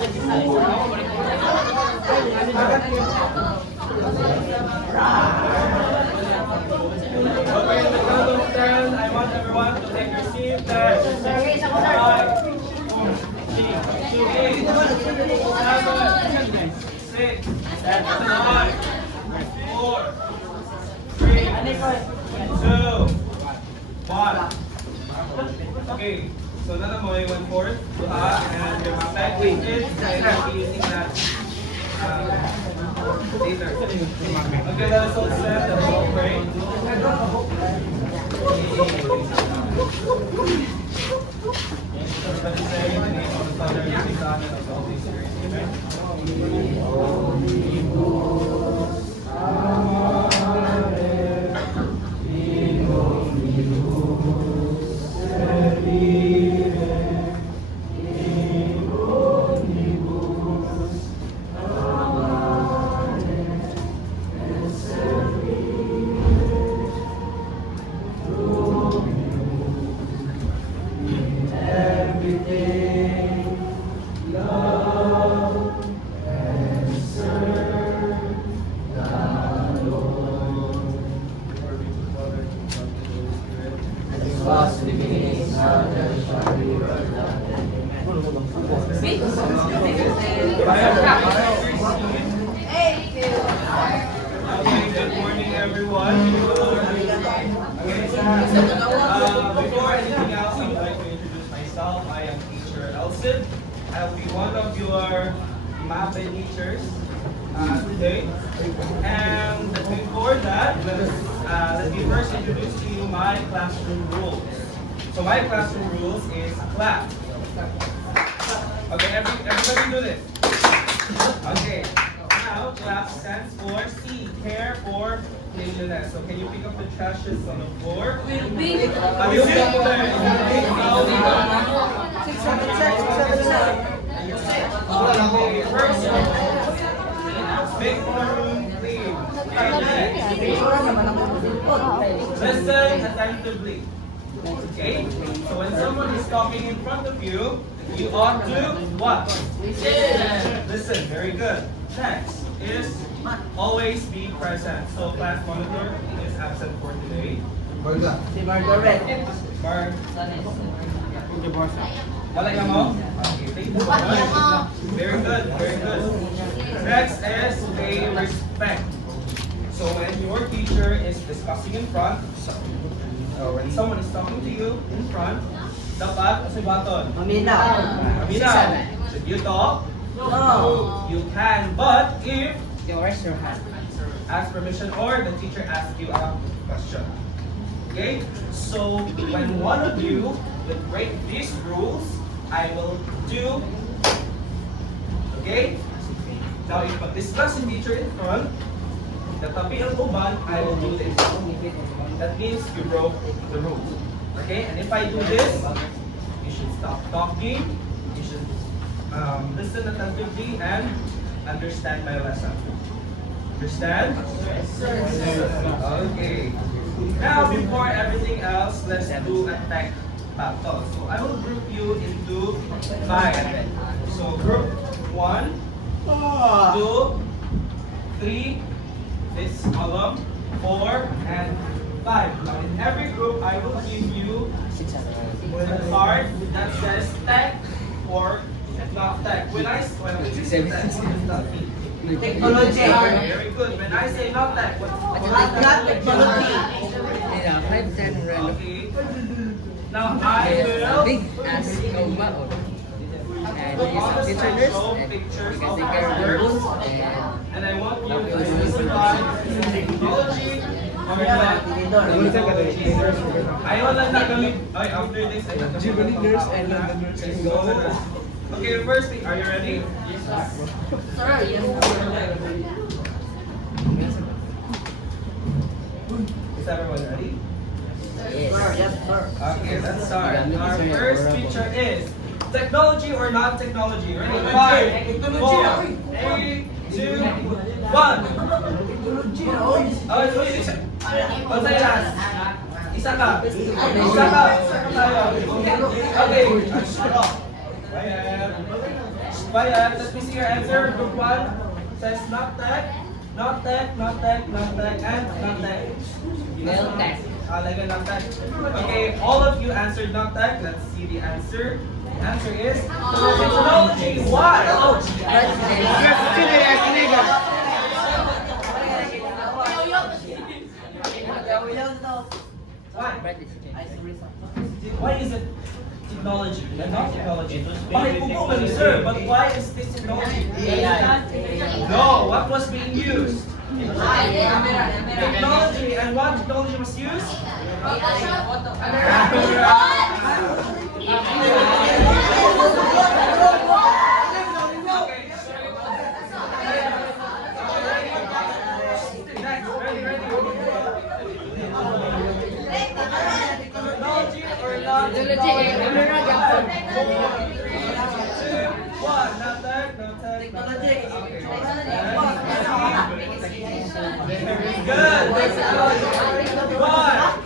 Okay, in the count of 10, I want everyone to take your seat. 10, 5, 8, 7, 6, 5, 4, 3, 2, 1. Okay, so none of my 1/4 and your back weight is I have using that later. Okay, that is all set, that is all great. Let's say in the name of the Father, and of the Son, and of the Holy Spirit. Okay, good morning everyone. Before anything else, I would like to introduce myself. I am teacher Elson. I'll be one of your math teachers today. And before that, let me first introduce to you my classroom rules. So my classroom rules is clap. Okay, everybody do this. Okay. Now, clap stands for C, care for cleanliness. So can you pick up the trashes on the floor? Will be. Okay, first, make the room clean. Listen attentively. Okay? So when someone is talking in front of you, you ought to what? Listen, very good. Next is always be present. So class monitor is absent for today. Si Margaret. Mark. Wala ka mo? Okay, thank you. Very good, very good. Next is pay respect. So when your teacher is discussing in front, or when someone is talking to you in front, dapat kasi baton. Maminaw. Aminaw. Should you talk? No. You can, but if You raise your hand. ask permission or the teacher asks you a question. Okay? So when one of you will break these rules, I will do. Okay? Now if discuss in teacher in front, the tapi ang uban, I will do this. That means you broke the rules. Okay? And if I do this, you should stop talking. You should listen attentively and understand my lesson. Understand? Okay. Now, before everything else, let's do a tech battle. So I will group you into 5. So group 1, 2, 3, this column, 4, and 5. Now in every group, I will give you a card that says tech or not tech. When I say tech, what does that mean? Technology. Very good. When I say not tech, what Not technology. Yeah, 5, 10 random. Okay. Now I will Big as Kauma. And put use on the some pictures slideshow and pictures you can of take care of your others, rules and and I want you to specify technology or not technology. Ayaw lang nagamit. Ay, after this, ay Jubilee nurse and London nurse. Go. Okay, first thing, are you ready? Yes, yes. Is everyone ready? Yes, sir. Okay, let's start. Our first picture is technology or not technology. Ready? 5, 4, 3, 2, 1. Oh, isa. Basta yan. Isa ka. Isa ka. Tayo. Okay. Stop. Quiet. quiet. Let me see your answer. Group 1 says not tech, not tech, not tech, not tech, and not tech. Well, tech. Like a not tech. Okay, all of you answered not tech. Let's see the answer. The answer is technology. Why? Why? Why is it technology and not technology? Bakit po po mali, sir? But why is this technology? No, what was being used? Technology. And what technology was used? Next, ready. Technology or not technology? 4, 3, 2, 1. Not tech, not tech. Technology. Very good. Why?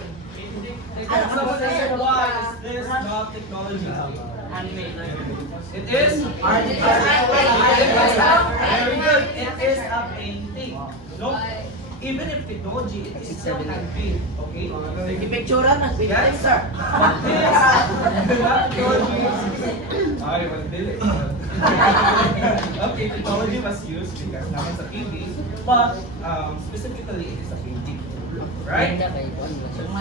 Someone said, why is this not technology? It is? Very good. It is a painting. No? Even if technology, it is still handmade. Okay? Ipicturan ng pinag, sir. But this, not technology. Ay, mandili. Okay, technology was used because now it's a painting, but specifically it is a painting. Right?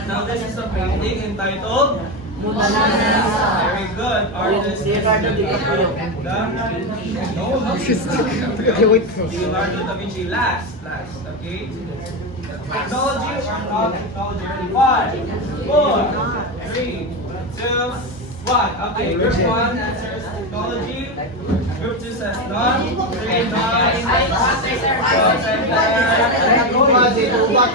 Now this is a painting entitled Very good. Artist Leonardo DiCaprio. No, Leonardo da Vinci. Last. Okay. Technology or not technology? Ready? 5, 4, 3, 2, 1. Okay. Group 1 answers technology. Group 2 says not. 3, 9. Bakit sa technology? So what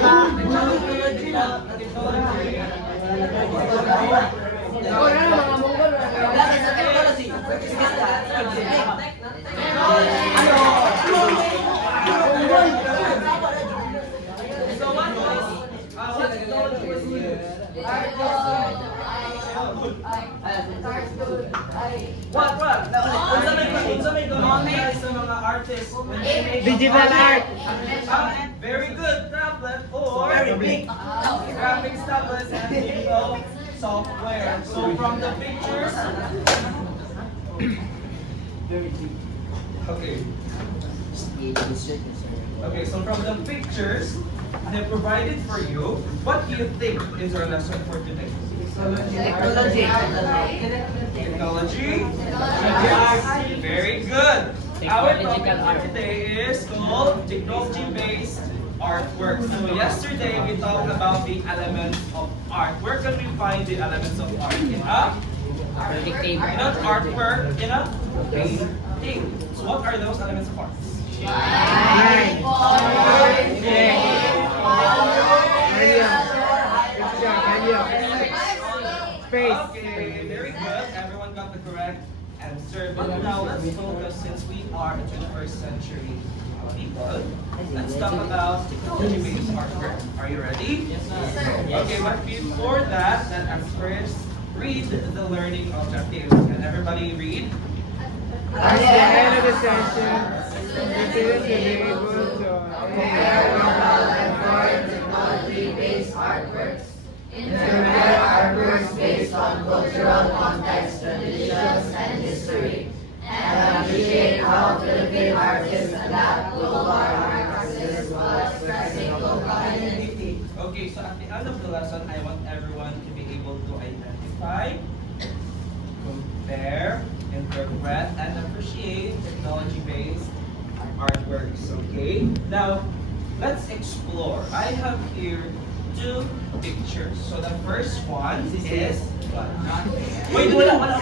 technology was used? What? Unsa may gamitin sa mga artists when they make Digital art. Very good. Tablet or Very big. graphics tablets and digital software. So from the pictures. Okay. Okay, so from the pictures they provided for you, what do you think is our lesson for today? Technology. Technology? Yes. Very good. Our topic for today is called technology-based artwork. So yesterday we talked about the elements of art. Where can we find the elements of art? In an artwork, in a painting. So what are those elements of art? Okay, very good. Everyone got the correct answer. But now let's focus, since we are a 21st century people, let's talk about technology-based artwork. Are you ready? Yes, sir. Okay, but before that, let us first read the learning objectives. Can everybody read? At the end of the session, the students will be able to Technology-based artworks. Interpret artworks based on cultural context, traditions, and history, and appreciate how Philippine artists adapt global art practices while expressing local identity. Okay, so at the end of the lesson, I want everyone to be able to identify, compare, interpret, and appreciate technology-based artworks. Okay? Now, let's explore. I have here 2 pictures. So the first one is what? Wait, wala.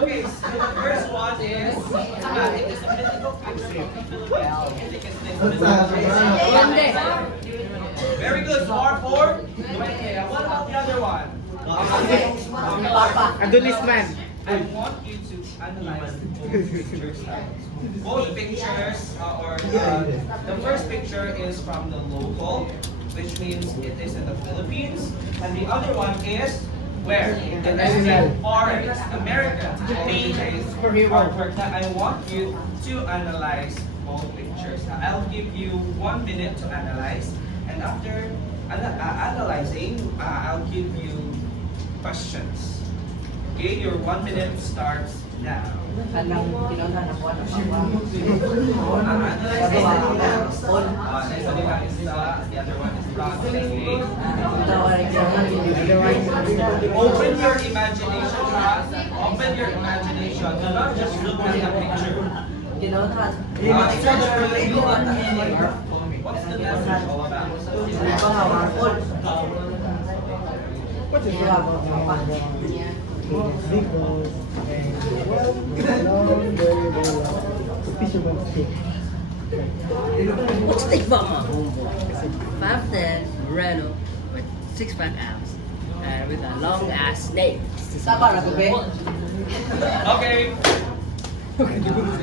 Okay, so the first one is it is a mythical picture of the Philippines. Very good. So R4. What about the other one? Adonis man. I want you to analyze both pictures. Both pictures, the first picture is from the local, which means it is in the Philippines, and the other one is Where? In foreign, American, Japanese artwork. Now I want you to analyze both pictures. Now I'll give you 1 minute to analyze, and after analyzing, I'll give you questions. Okay, your 1 minute starts now. Anong kinaunan ako ano pa? Analyze this one. Next one is the other one is processing. Open your imagination, ha? Open your imagination. Do not just look at the picture. Kinaunan. What's the message all about? What's the from my homeboy? 5'10", Renault with 6-pack abs, and with a long ass snake. Tama na ba? Okay.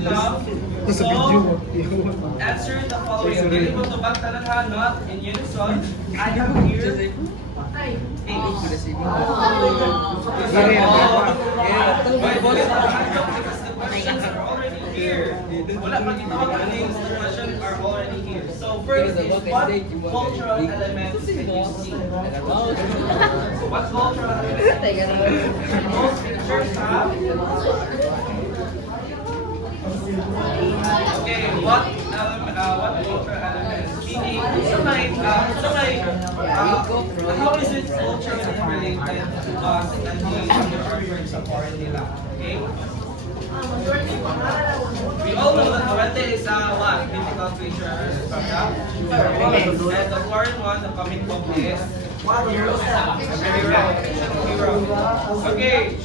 Now, so, answer the following. Dili mo tubag tanan ha, not in unison. I have here 8. Because the questions are already here. Wala pa gitawag ang names, the questions are already here. So first is, what cultural elements can you see? What cultural elements? Most pictures have. Okay, what cultural elements? Meaning, how is it culturally related to us and the other artworks of foreign nila? Okay? We all know that Awete is what? Mythical creature from the and the foreign one, the comic book is hero. Okay.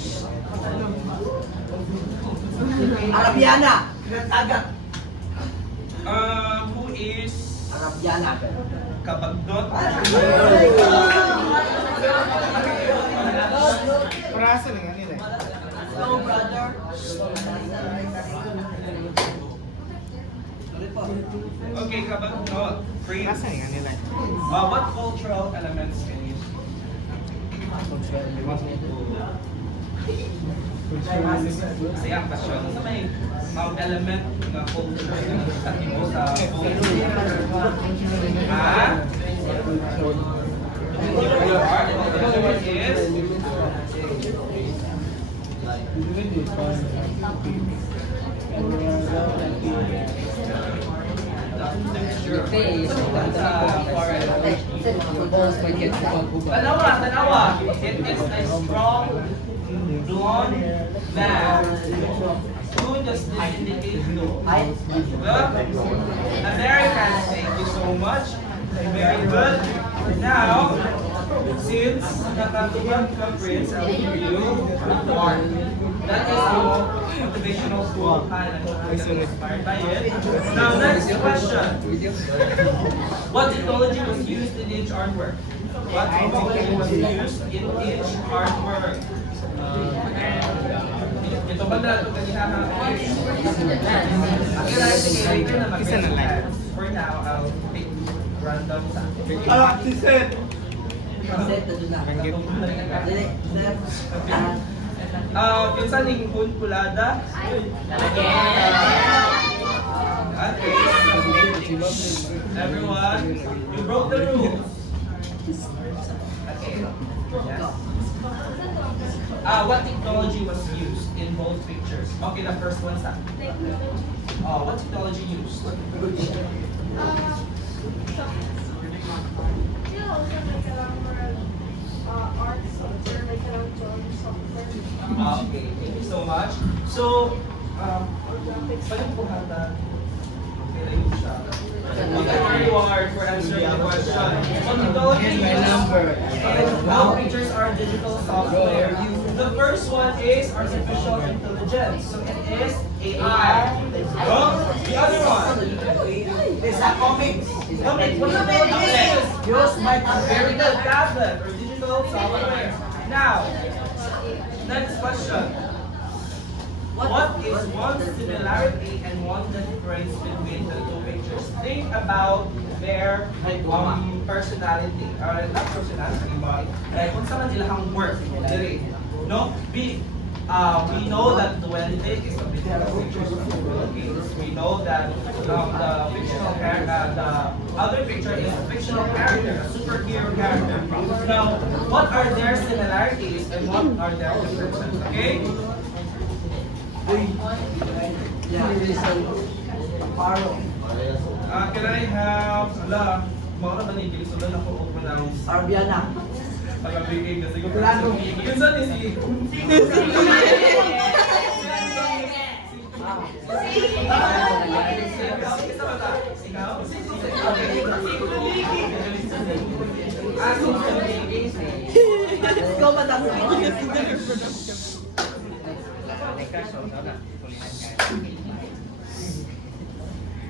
Arabiana. Agak. Who is Arabiana. Kabagdot? Parasa na nga nila. Hello, brother. Okay, Kabagdot. Prince. Parasa nga nila. What cultural elements can you see? Kasi ang question sa may element ng culture na nakasati mo sa culture. Ha? Your art, the other one is texture. That's foreign. Tanawa. It is a strong blonde man. Who does this indicate to? The Americans. Thank you so much. Very good. Now, since nakatubag ka, Prince, I'll give you one. That is your motivational tool. Inspired by it. Now, next question. What technology was used in each artwork? What technology was used in each artwork? Ito ba na ito kanina ha? Isa na lang. For now, I'll pick random sample. Set na dun na. Dili, sir. Pinsan ning Hun Kulada. Okay. Everyone, you broke the rules. Okay. Yes. What technology was used in both pictures? Okay, the first one, sa. What technology used? Okay, thank you so much. So, pwede po hata. Reward for answering the question. What technology used? Both pictures are digital software. The first one is artificial intelligence. So it is AI. The other one. It's a comics. What's the name? Use my Very good, tablet or digital software. Now, next question. What is one similarity and one difference between the two pictures? Think about their personality, or not personality, but kung saan silang work, diri. No? We know that Duende is a fictional picture from the Philippines. We know that the fictional character, the other picture is a fictional character, a superhero character. Now, what are their similarities and what are their differences? Okay? Yeah, listen. Paro. Can I have, mga na manigil, so lang ako pronounce. Arbiana. Pagkabigay kasi ko. Yun saan eh, si... Let's go, madam.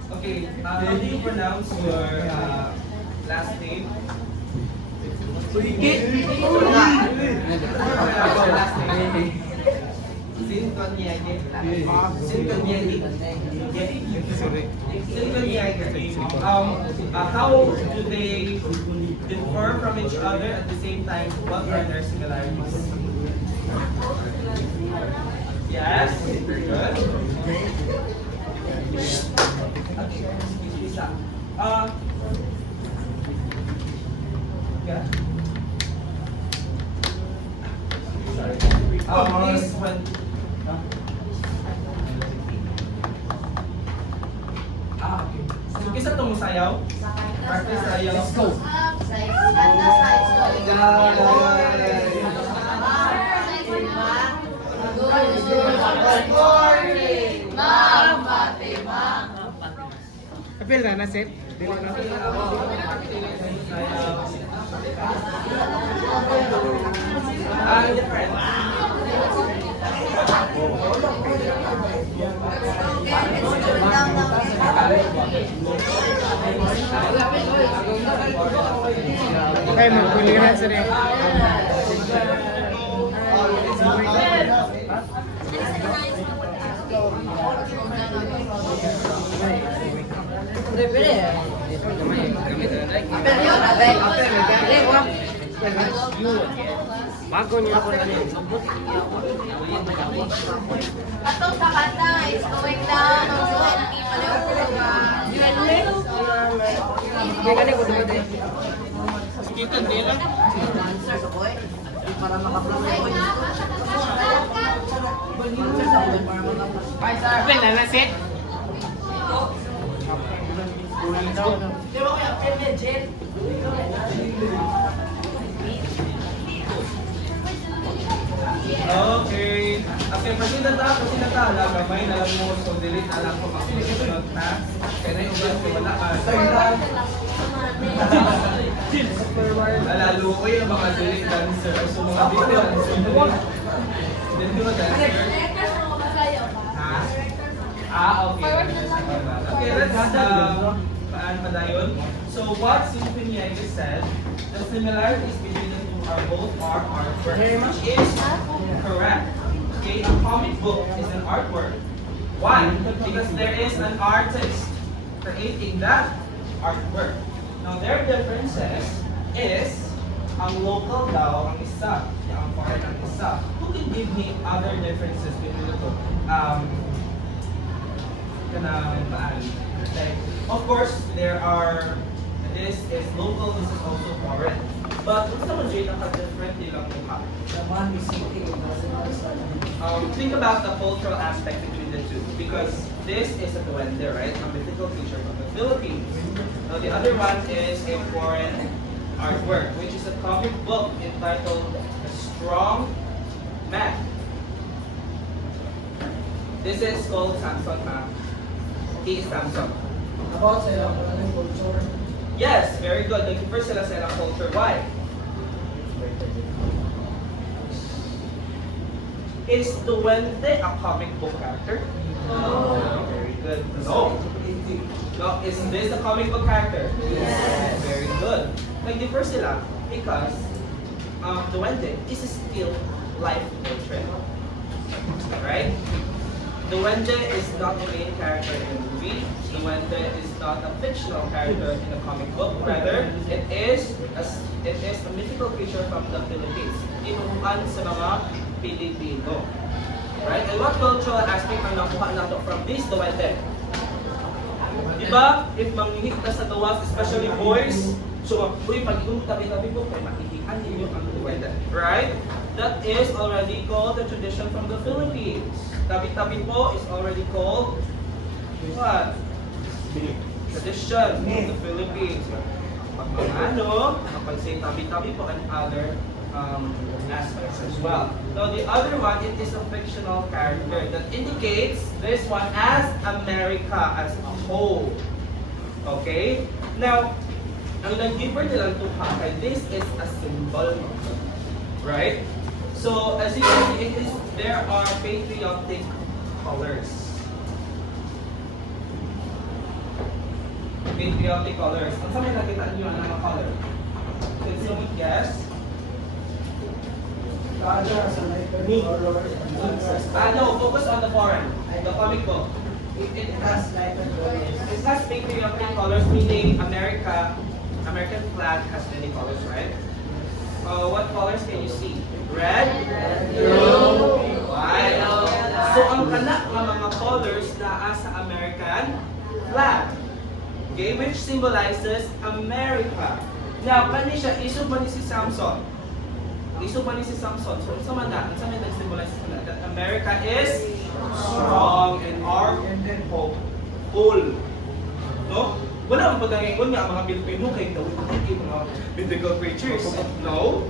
Okay, how do you pronounce your last name? Last name. Zinconiague. Zinconiague. How do they differ from each other at the same time? What are their similarities? Yes, very good. Yeah. Sorry. This one. Okay. So, kisa itong sayaw? Practice sayaw. Let's go. Apil na, na-set? Dili na. Different. Ay, magkuliran sa rin. Bago niya ako na yun. Atong sa kanta is going down. Also, hindi pa na Answer sa boy. Para makaplong yung boy. Answer sa boy para makaplong. Apil na, na-set? Okay. Okay, pasina ta. Gamay na lang mo. So, delete na lang ko mag-sunod na. Kaya na yung ugat ko wala ka. Alalo ko yung mga delete dancer. So, mga delete dancer. Delete mo dancer. Ha? Okay. Okay, let's paan pa dayon. So, what Sinfoniaga said, the similarities between the two are both are artwork. Which is correct. Okay, a comic book is an artwork. Why? Because there is an artist creating that artwork. Now, their differences is ang local daw ang isa, ang foreign ang isa. Who can give me other differences between the two? Like, of course, there are, this is local, this is also foreign. But what's naman Jay naka-different nilang mukha? Think about the cultural aspect between the two. Because this is a duende, right? A mythical creature from the Philippines. Now the other one is a foreign artwork, which is a comic book entitled A Strong Man. This is called Samson, ma'am. He is Samson. About sa culture. Yes, very good. First sila sa culture. Why? Is Duende a comic book character? No. Very good. No. No. Is this a comic book character? Yes. Very good. Nag-differ sila because Duende is a still life portrait. Right? Duende is not the main character in the movie. Duende is not a fictional character in the comic book. Rather, it is a mythical creature from the Philippines. Inuuan sa mga Pilipino. Right? And what cultural aspect ang nakuha nato from this duende? Diba? If manghihik ka sa gawas, especially boys, so uy, pag yung tabi-tabi ko, kaya makikihan ninyo ang duende. Right? That is already called the tradition from the Philippines. Tabi-tabi po is already called what? Tradition from the Philippines. Pag mga ano, kapag say tabi-tabi po and other aspects as well. Now the other one, it is a fictional character that indicates this one as America as a whole. Okay? Now, ang nag-differ nilang tuha, this is a symbol. Right? So, as you can see, there are patriotic colors. Patriotic colors. Ang sa may nakita niyo ang mga color? Can someone guess? No, focus on the foreign, the comic book. It has patriotic colors, meaning American flag has many colors, right? What colors can you see? Red, blue, white. So ang kana nga mga colors na sa American flag, okay, which symbolizes America. Now, kani siya isog man ni si Samson. Isog man ni si Samson. So unsa man nag-symbolize that America is strong and our hopeful. No? Wala ang pagkakingon nga ang mga Pilipino kay Dawit mga mythical creatures. No.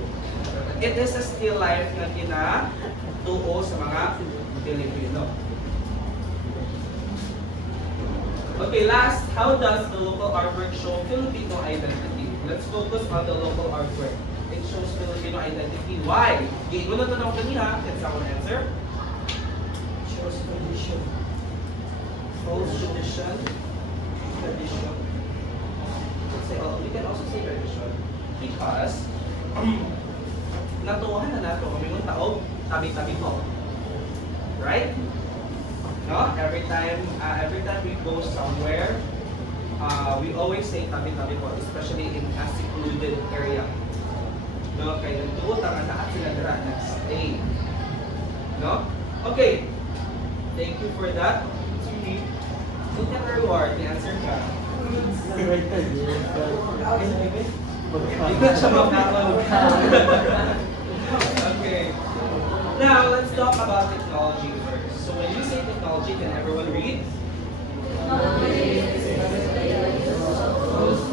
It is a still life na kinatuo sa mga Pilipino. Okay, last, how does the local artwork show Filipino identity? Let's focus on the local artwork. It shows Filipino identity. Why? Giingon na tanong kanina. Can someone answer? Shows tradition. Shows tradition. Tradition. We can also say tradition because natuwahan na nato kami ng taog tabi-tabi ko. Right? No? Every time we go somewhere, we always say tabi-tabi ko, especially in a secluded area. No? Kaya nagtuot ang lahat sila dira nag-stay. No? Okay. Thank you for that. It's really look at the reward. The answer ka. Okay. Now, let's talk about technology first. So when you say technology, can everyone read?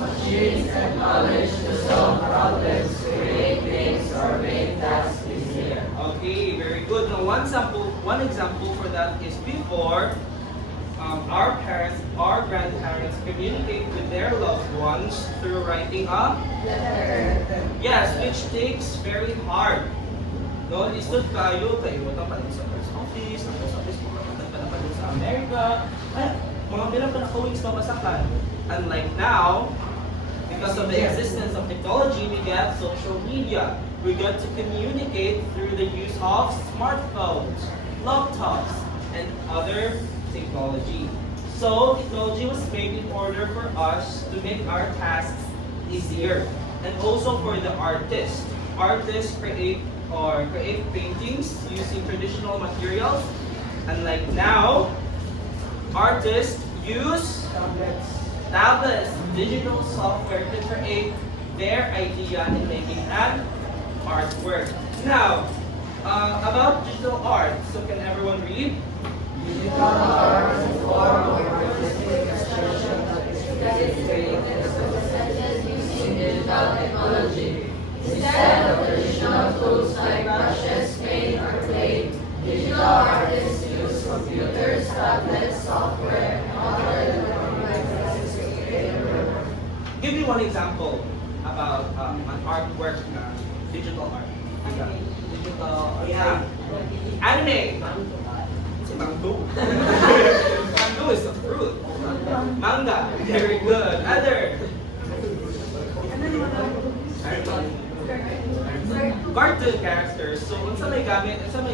Machines and knowledge to solve problems, create things, or make tasks easier. Okay, very good. Now, one example for that is before our parents, our grandparents communicate with their loved ones through writing a Letter. yes, which takes very hard. No, lisod kayo pa din sa post office, ang post office pumunta pa din sa America. Ay, mga bilang pa naka-weeks mabasakan. Unlike now, because of the existence of technology, we get social media. We get to communicate through the use of smartphones, laptops, and other technology. So, technology was made in order for us to make our tasks easier. And also for the artists. Artists create paintings using traditional materials. Unlike now, artists use tablets, digital software to create their idea in making an artwork. Now, about digital art, so can everyone read? Digital art is a form of artistic expression that is created such as using digital technology. Instead of traditional tools like brushes, paint, or clay, digital artists use computers, tablets, software, and other electronic devices to create their work. Give me one example about an artwork na digital art. Digital, yeah. Anime. Si Mangdo. Mangdo is a fruit. Manga. Very good. Other. Cartoon characters. So, unsa may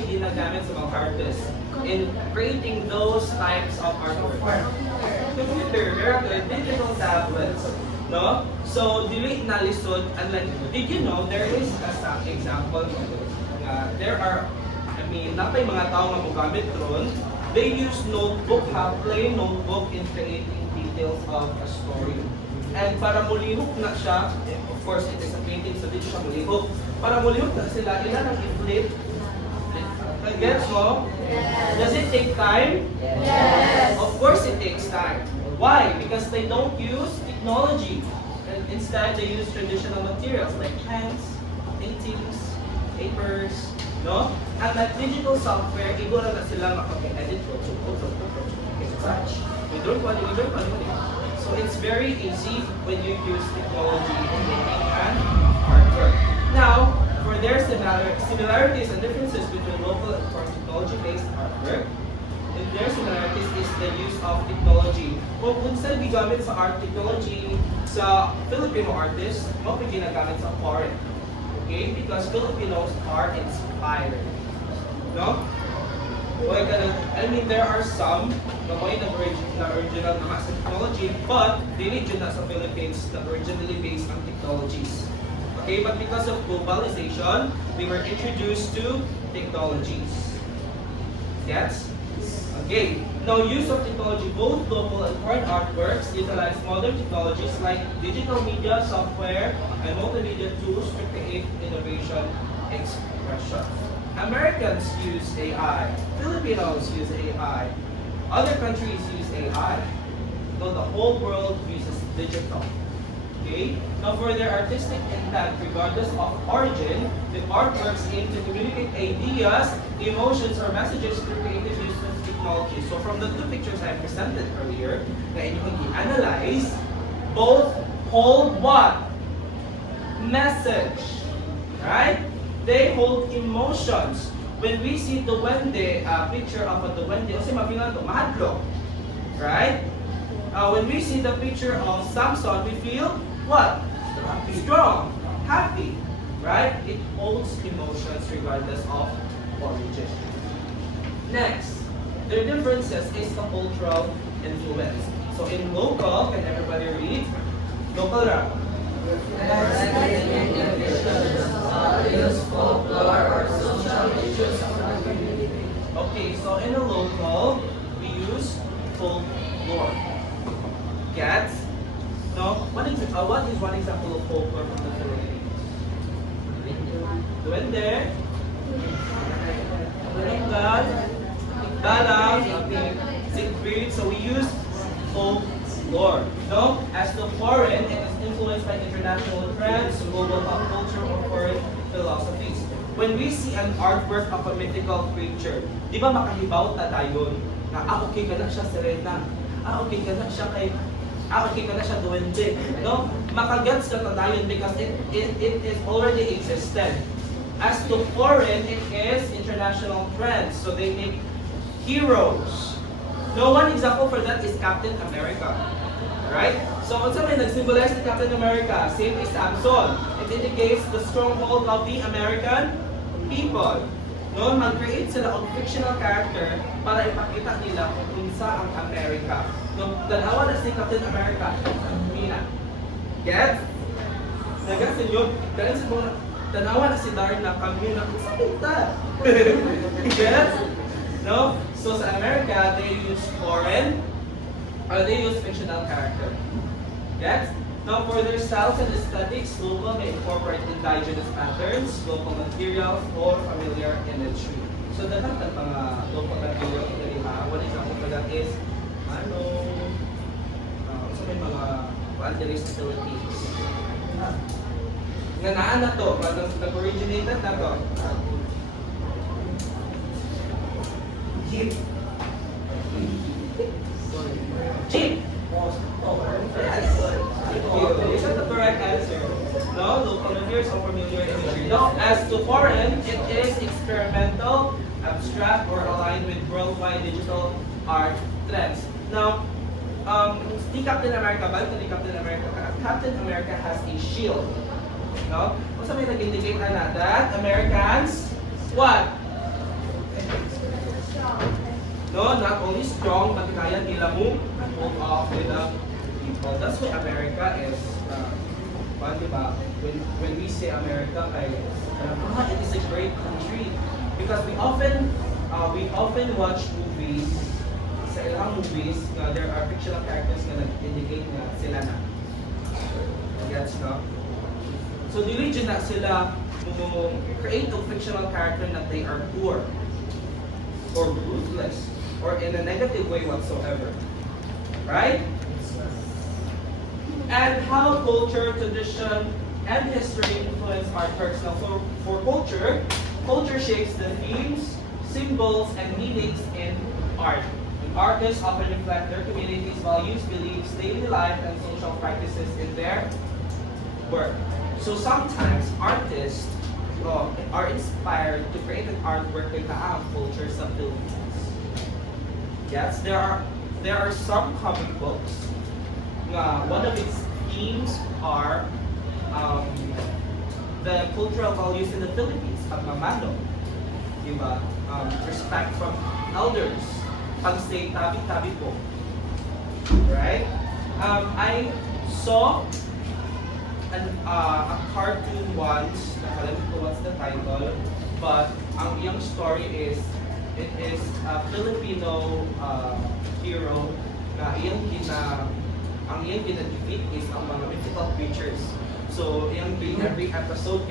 ginagamit sa mga artists? in creating those types of artwork? Computer, very good. Digital tablets. No? So, dili na lisod. Unlike, did you know there is a example there are, I mean, napay mga tao nga mogamit ron, they use notebook, plain notebook in creating details of a story. And para mulihok na siya, of course it is a painting so dito siya mulihok. Para mulihok na sila, ilan ang i-flip? Gets mo? Does it take time? Yes. Of course it takes time. Why? Because they don't use technology. And instead, they use traditional materials like pens, paintings, papers, no? At that digital software, igora na sila makapag-edit ko. We don't want it. So it's very easy when you use technology in making an artwork. Now, for their similarities and differences between local and foreign technology-based artwork, and their similarities is the use of technology. Kung unsa gigamit sa art technology sa Filipino artists, mo ginagamit sa foreign. Okay? Because Filipinos are inspired. No? I mean, there are some na may original na sa technology, but dili dyan na sa Philippines na originally based on technologies. Okay, but because of globalization, we were introduced to technologies. Yes? Okay. Now, use of technology, both local and foreign artworks utilize modern technologies like digital media, software, and multimedia tools to create innovation expression. Americans use AI. Filipinos use AI. Other countries use AI. Though the whole world uses digital. Okay? Now, for their artistic intent, regardless of origin, the artworks aim to communicate ideas, emotions, or messages through creative use of technology. So, from the two pictures I presented earlier, na inyong i-analyze, both hold what? Message. Right? They hold emotions. When we see duwende, picture of a duwende, o si mabilang to, mahadlok. Right? When we see the picture of Samson, we feel what? Strong, happy, right? It holds emotions regardless of origin. Next, their differences is the cultural influence. So in local, can everybody read? Local rap. Use folklore or social issues of the community. Okay, so in a local, we use folklore. Get? No? What is one example of folklore from the Philippines? Duwende, Barangay, Dalang, Siegfried. So we use folklore. No? As to foreign, it is influenced by international trends, global pop culture, or foreign philosophies. When we see an artwork of a mythical creature, di ba makahibaw ta tayo na okay ka na siya Serena, okay ka na siya kay okay ka na siya duwende, no? Makagets ka ta tayo because it is already existed. As to foreign, it is international trends, so they make heroes. No, one example for that is Captain America. Right? So, kung saan may nag-symbolize ni Captain America, same is Samson. It indicates the stronghold of the American people. No, mag-create sila of fictional character para ipakita nila kung unsa ang America. No, tanawa na si Captain America, Mina. Get? Nagasin yun. Kaya sa mga tanawa na si Darna, Kamina, kung saan ita? Get? No? So sa America, they use foreign, or they use fictional character. Get? Now for their styles and aesthetics, local may incorporate indigenous patterns, local materials, or familiar imagery. So dapat ang mga local material na one example for that is, so may mga banderies sa Philippines. Nga naan na to, nag-originated na to. Jeep. Jeep. Yes. Is that the correct answer? No, local materials or familiar imagery. No, as to foreign, it is experimental, abstract, or aligned with worldwide digital art trends. Now, the Captain America, Captain America has a shield. No? Kung sa may nag-indicate na that Americans, what? No, not only strong, but kaya nila mo pull off with the people. That's what America is. Diba? When we say America, it is a great country because we often watch movies. Sa ilang movies, there are fictional characters na nag-indicate na sila na. Gets no? So dili dyan na sila create a fictional character that they are poor or ruthless or in a negative way whatsoever. Right? And how culture, tradition, and history influence artworks. Now for culture shapes the themes, symbols, and meanings in art. Artists often reflect their community's values, beliefs, daily life, and social practices in their work. So sometimes artists are inspired to create an artwork in the culture sa Philippines. Yes, there are some comic books. One of its themes are the cultural values in the Philippines, pagmamano, diba? Respect from elders. Pag-stay tabi-tabi po. Right? I saw a cartoon once, nakalimutan ko what's the title, but ang iyang story is, it is a Filipino hero na ang iyang gina-defeat is ang mga mythical creatures. So, every episode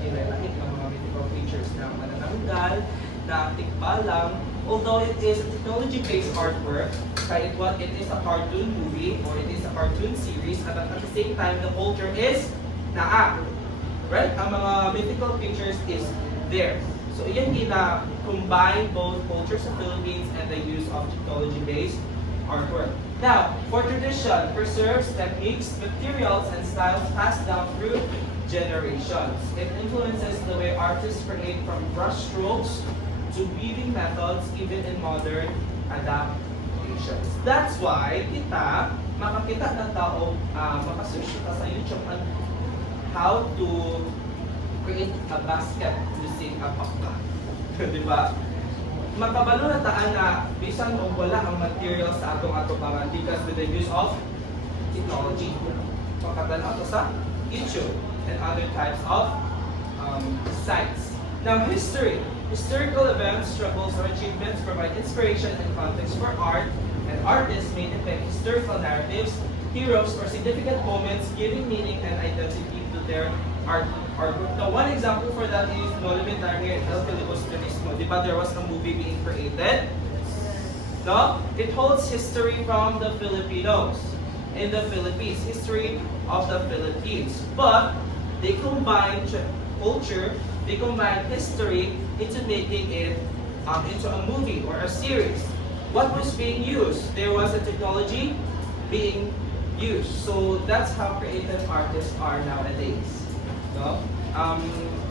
nilalahit ng mga mythical creatures na manananggal, na tikbalang. Although it is a technology-based artwork, it is a cartoon movie or it is a cartoon series, at the same time, the culture is naa. Right? Ang mga mythical creatures is there. So, iyan combine both cultures of Philippines and the use of technology-based artwork. Now, for tradition, preserves techniques, materials, and styles passed down through generations. It influences the way artists create from brush strokes to weaving methods, even in modern adaptations. That's why makakita ng tao, makasearch ka sa YouTube on how to create a basket using a pakla. Diba? Makabalo na taan na bisan o wala ang material sa atong mga because with the use of technology. Makatanaw to sa YouTube and other types of sites. Now, history. Historical events, struggles, or achievements provide inspiration and context for art, and artists may depict historical narratives, heroes, or significant moments, giving meaning and identity to their artwork. Now, one example for that is Monument Target El Filibusterismo. Diba there was a movie being created? No? It holds history from the Filipinos in the Philippines, history of the Philippines. But they combine culture, they combine history into making it into a movie or a series. What was being used? There was a technology being used. So that's how creative artists are nowadays. No?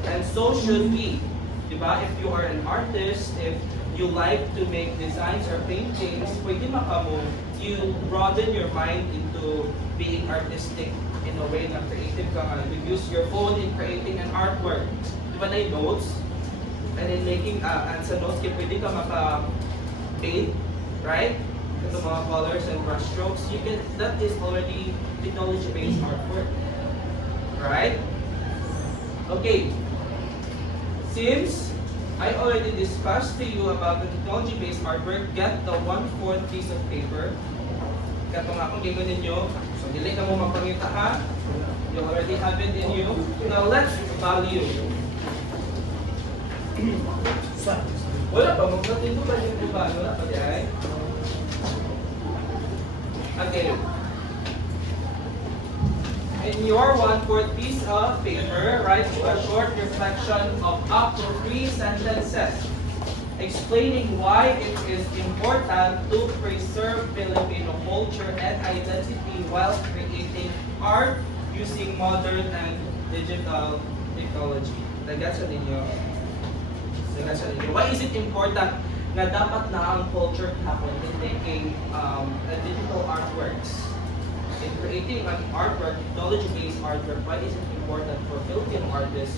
And so should we. Diba? If you are an artist, if you like to make designs or paintings, pwede makamo, you broaden your mind into being artistic in a way na creative ka nga. You use your phone in creating an artwork. Diba na yung notes? And in making, and sa notes, pwede ka maka-paint, right? Ito mga colors and brush strokes. That is already technology-based artwork. Right? Okay. Since I already discussed to you about the technology-based artwork, get the 1/4 piece of paper. Katong akong gingon ninyo. So, dili ka mo mapangita ha. You already have it in you. Now, let's value. Wala pa, magkatin ko ba yung iba? Wala pa di ay? Okay. In your 1/4 piece of paper, write a short reflection of up to 3 sentences explaining why it is important to preserve Filipino culture and identity while creating art using modern and digital technology. Nagasa ninyo? Why is it important na dapat na ang culture happen in making digital artworks? In creating an artwork, technology-based artwork, why is it important for Filipino artists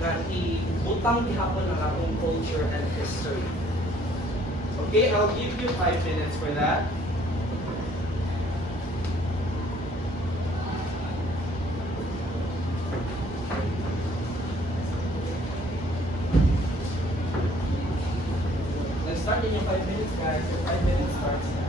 na ibutang gihapon ang akong culture and history? Okay, I'll give you 5 minutes for that. Let's start in your 5 minutes, guys. Your 5 minutes starts now.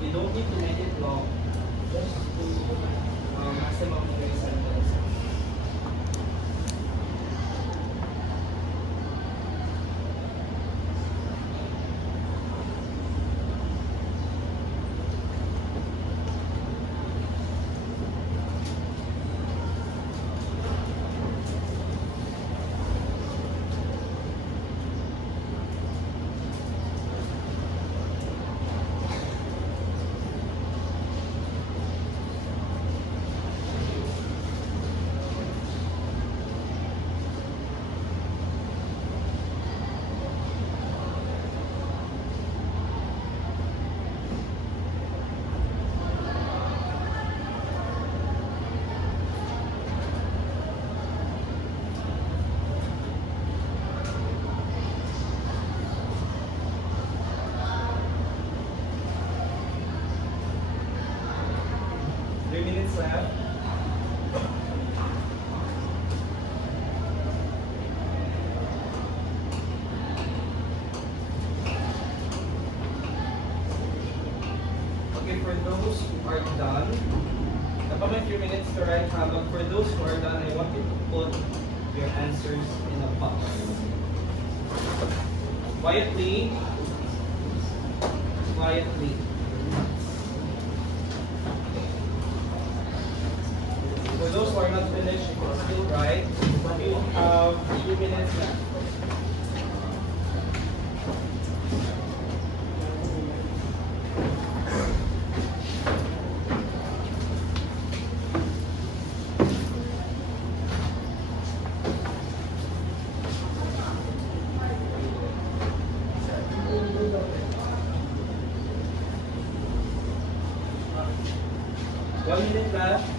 You don't need to make it long. Just to maximum 3 seconds. Left. Okay, for those who are done, about my 3 minutes to write habak. For those who are done, I want you to put your answers in a box. Quietly. Quietly. For those who are not finished, you can still write. You have 2 minutes left. One minute left. Left.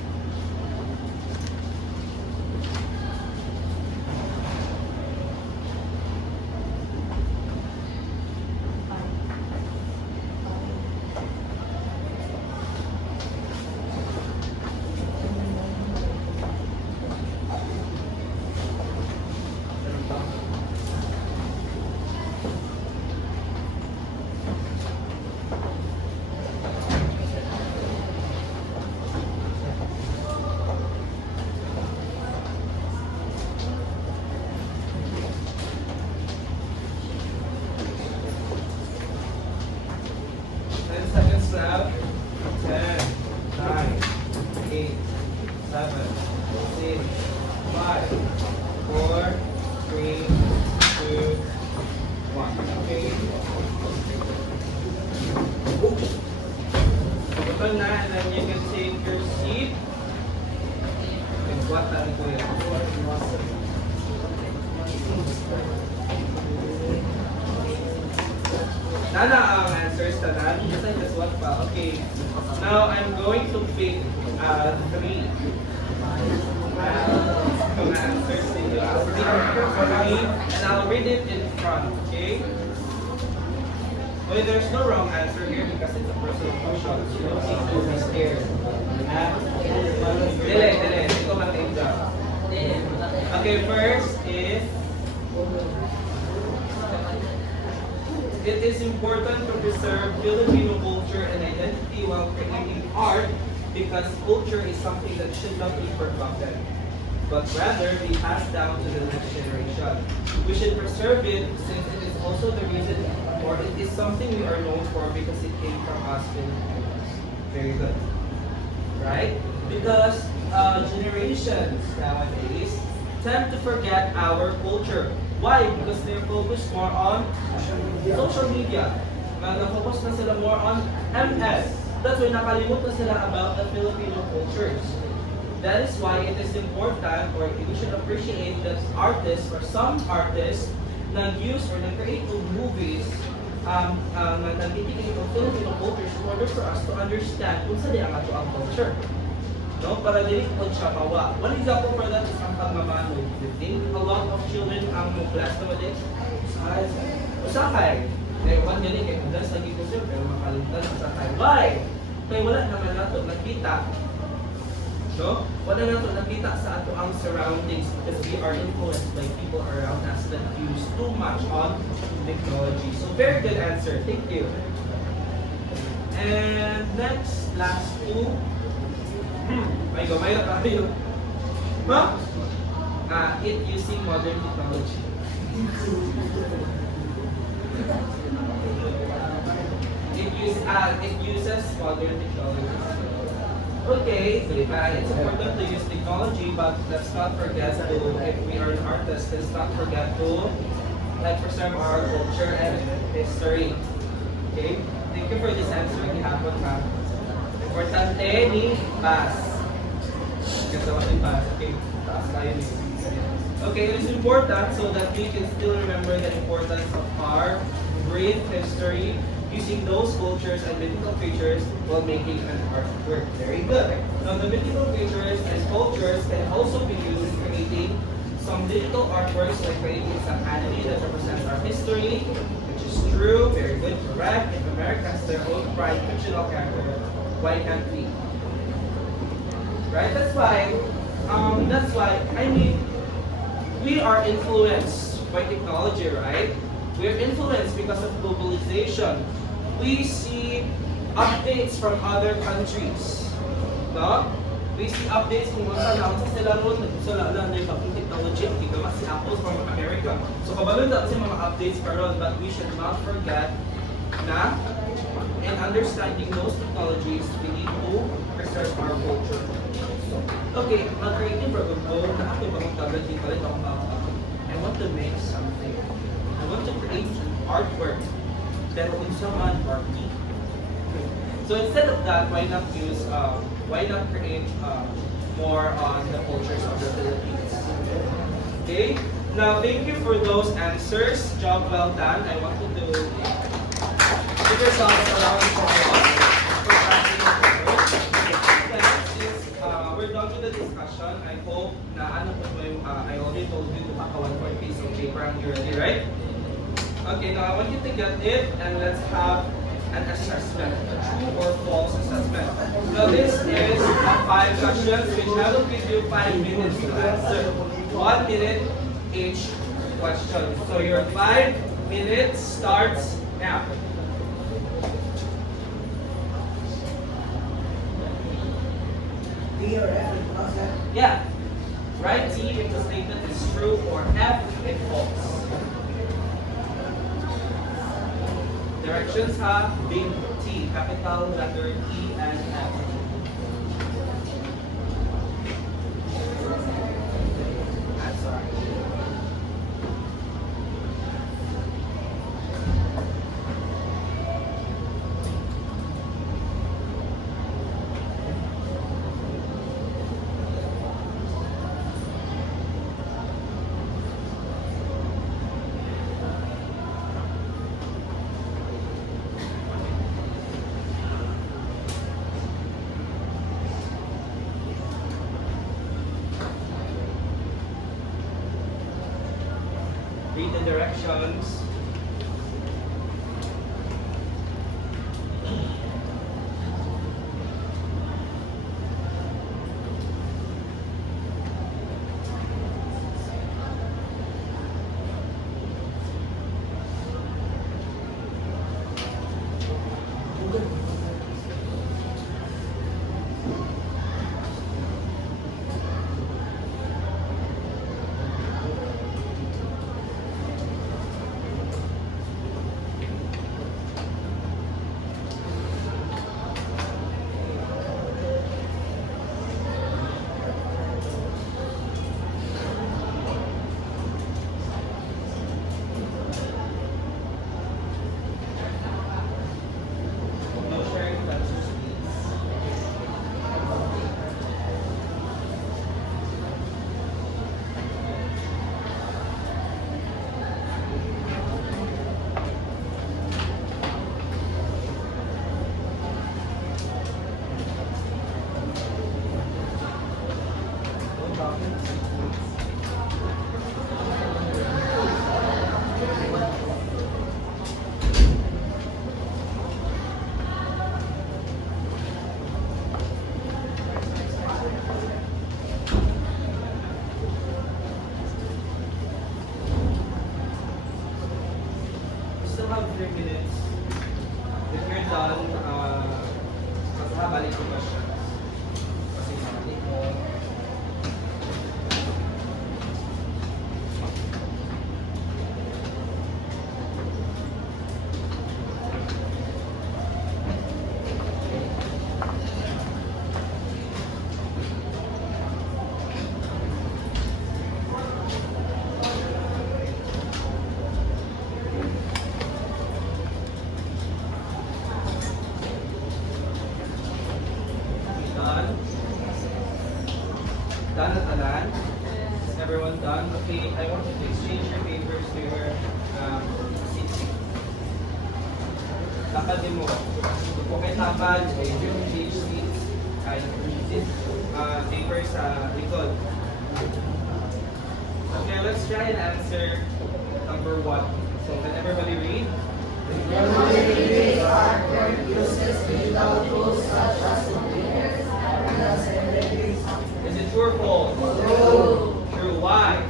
10, 9, 8, 7, 6, 5, 4, 3, 2, 1. Okay. Ito na, and then you can take your seat. And what tayo ko yan? Nana ang answers tanan. Just what pa? Okay. Now I'm going to pick 3 mga answers ninyo. I'll pick 3 and I'll read it in front. Okay? Well, there's no wrong answer here because it's a personal question. You don't need to be scared. Dili. Ito matinda. Okay, first is it is important to preserve Filipino culture and identity while creating art because culture is something that should not be forgotten. but rather be passed down to the next generation. We should preserve it since it is also the reason, or it is something we are known for because it came from us Filipinos. Very good. Right? Because generations nowadays tend to forget our culture. Why? Because they're focused more on social media. Na-focus na sila more on MS. That's why nakalimot na sila about the Filipino cultures. That is why it is important, or we should appreciate that artists, or some artists, nag-use or nag-create of movies na nagtitigil ng Filipino cultures in order for us to understand kung saan ang ato ang culture. No? Para dili po siya pawa. One example for that is ang pagmamano. You think a lot of children ang blast nowadays? Usahay. Kaya one ganit, kaya kudas lagi ko siya, pero makalimtan usahay. Why? Kaya wala naman nato nakita. So, wala nato nakita sa ato ang surroundings because we are influenced by people around us that use too much on technology. So, very good answer. Thank you. And next, last two. May gamay na tayo. Ma? It using modern technology. It uses modern technology. Okay, it's important to use technology, but let's not forget to, if we are an artist, let's not forget to preserve our culture and history. Okay? Thank you for this answer. Gihapon ka. Importante ni pass. Kasama ni pass. Okay, taas tayo ni. Okay, it is important so that we can still remember the importance of our great history, using those cultures and mythical creatures while making an artwork. Very good. Now, the mythical creatures and cultures can also be used in creating some digital artworks, like creating some anime that represents our history, which is true, very good, correct. If America has their own pride fictional character, why can't we? Right? That's why, I mean, we are influenced by technology, right? We're influenced because of globalization. We see updates from other countries. No? We see updates kung ano sa sila ron, nagsusala lang na yung technology, ang gigawa si Apple from America. So kabalon dapat sa mga updates karon, but we should not forget na in understanding those technologies, we need to preserve our culture. Okay, mag-creative ko, na ako ibang tablet dito, I want to make something. I want to create an artwork that will someone or me. So instead of that, why not create more on the cultures of the Philippines? Okay. Now, thank you for those answers. Job well done. I want you to give yourselves a round of applause for practicing the work. Since we're done with the discussion, I hope na I already told you to have a 1 piece of paper and you're ready, right? Okay, now I want you to get it and let's have an assessment, a true or false assessment. Now this is 5 questions which I will give you 5 minutes to answer. 1 minute each question. So your 5 minutes starts now. D or F? Yeah. Write T if the statement is true or F if false. Directions have big T, capital letter E and F. That's all right. Read the directions. minutes. If you're done, balik ko pa siya. Kasi balik mo. Done? Done at Alan? Is everyone done? Okay, I want you to exchange your papers to your seat. Lakad din mo. Kung may tapad, yung change seats, ay paper sa likod. Okay, let's try and answer number 1. So, can everybody read? Technology-based artwork uses digital tools such as computers, cameras, and graphics. Is it true or false? True. True. Why?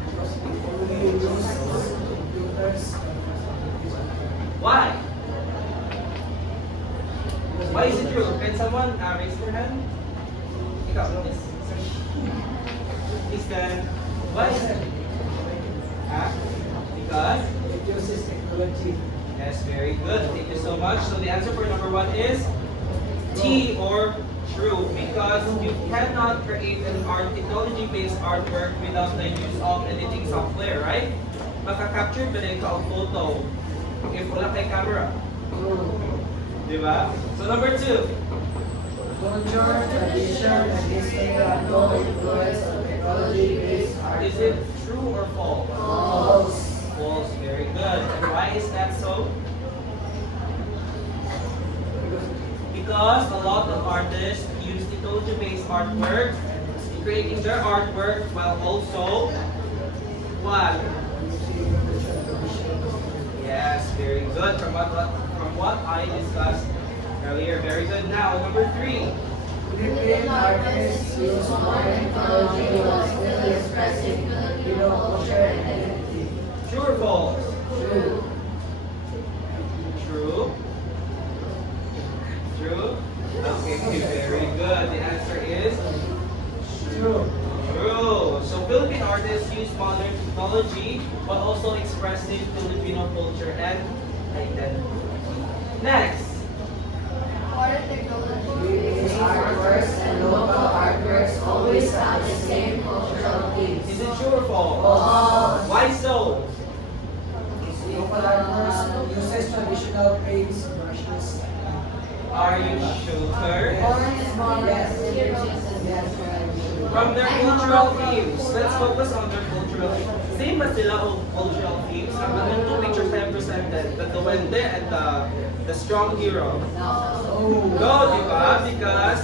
Because we only use computers. Why? Why is it true? Can someone raise their hand? Ikaw, yes. Please stand. Why is it? Because? It uses technology. Yes, very good. Thank you so much. So the answer for number 1 is T, or true, because you cannot create an technology-based artwork without the use of editing software, right? Maka-capture ba rin ka ang photo if wala kay camera? Diba? So number 2. Culture, tradition, and history have no influence on technology-based art. Is it true or false? False. False. Very good. And why is that so? Because a lot of artists use technology-based artwork in creating their artwork while also what? Yes, very good. From what I discussed earlier. Very good. Now, number 3. Philippine artists use modern technology while still expressing Filipino culture and identity. True or false? True. True. True? Okay, very good. The answer is True. true. So Philippine artists use modern technology but also expressing Filipino culture and identity. Next. Modern technology-based artworks and local artworks always have the same cultural themes. Is it true or false? False. Why so? Local artworks uses traditional paints, brushes. Are you sure? Yes. Yes. From their cultural themes. Let's focus on their cultural themes. Same ba sila o cultural themes? Ang two pictures I have presented, the Duwende and the strong hero. No, di ba? Because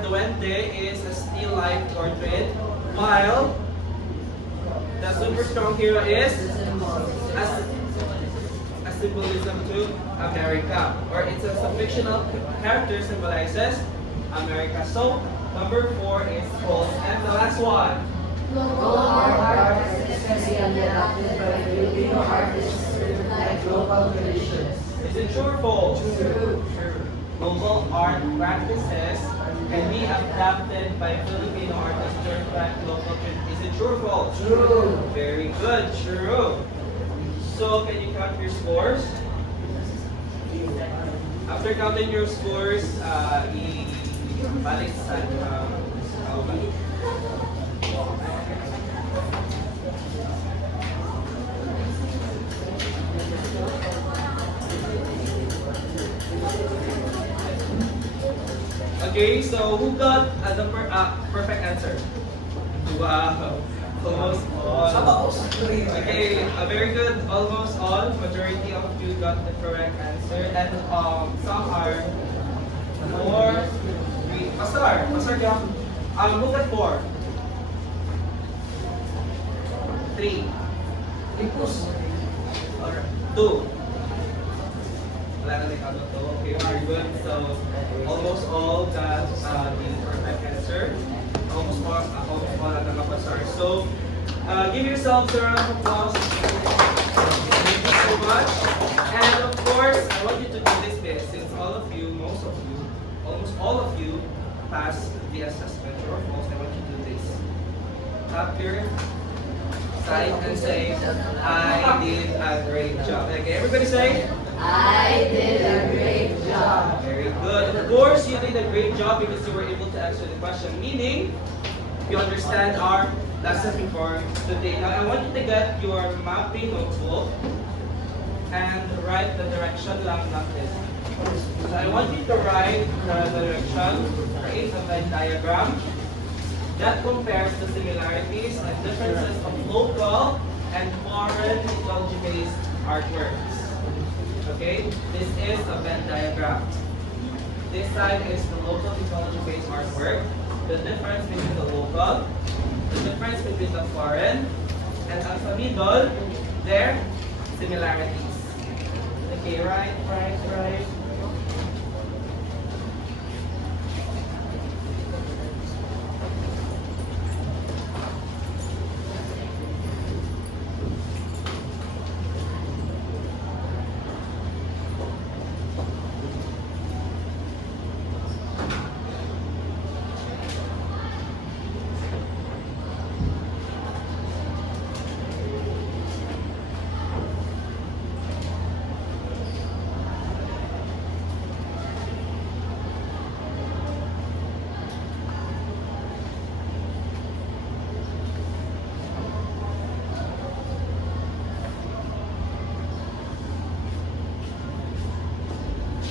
Duwende is a still life portrait, while the super strong hero is a symbolism to America, or it's a fictional character symbolizes America. So number 4 is false, and the last one. Local art especially adapted by Filipino artists reflect local traditions. Is it true or false? True. Global art practices can be adapted by Filipino artists to reflect local traditions. Is it true or false? True. Very good, true. So, can you count your scores? After counting your scores, balik sa Alba. Okay, so who got the perfect answer? Wow, almost all. Okay, very good. Almost all. Majority of you got the correct answer, and some are 4, 3. Pastor, ka. Who got 4? 3. Ipus. Or 2. Wala na rin to. Okay, very good. So, almost all got the perfect answer. Almost all ang nakapasar. So, give yourselves a round of applause. Thank you so much. And of course, I want you to do this bit since all of you, most of you, almost all of you passed the assessment. True or false? I want you to do this. Tap your side and say, I did a great job. Okay, everybody say, I did a great job. very good. Of course, you did a great job because you were able to answer the question, meaning you understand our lesson for today. Now, I want you to get your mapping notebook and write the direction lang natin. So, I want you to write the direction, create a Venn diagram that compares the similarities and differences of local and foreign ecology-based artworks. Okay, this is a Venn diagram. This side is the local ecology-based artwork. The difference between the local, the difference between the foreign, and ang sa middle, their similarities. Okay, right.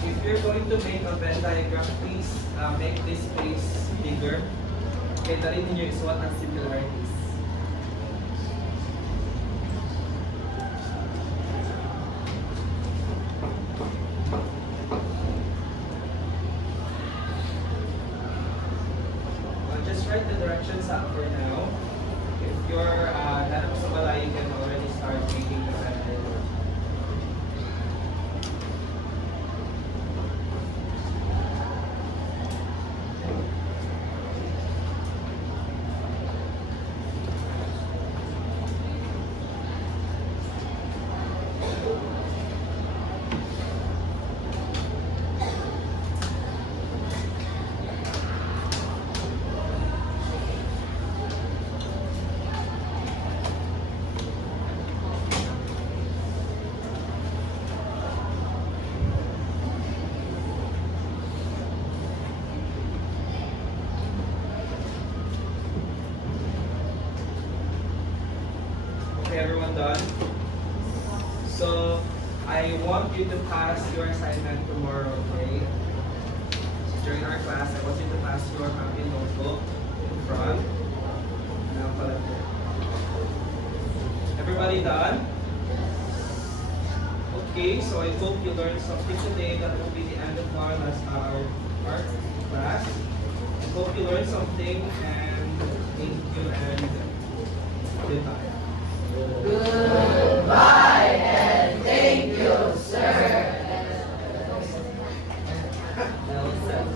If you're going to make a Venn diagram, please make this space bigger. Okay, dali ninyo isuot ang similarities. Just write the directions up for now. If you're not sa bala, you can already start making the Venn diagram. Okay, everyone done? So, I want you to pass your assignment tomorrow, okay? During our class, I want you to pass your mapping notebook in front. Now, pala po. Everybody done? Okay, so I hope you learned something today. That will be the end of our art class. I hope you learned something and thank you and goodbye. Goodbye and thank you, sir. Nelson.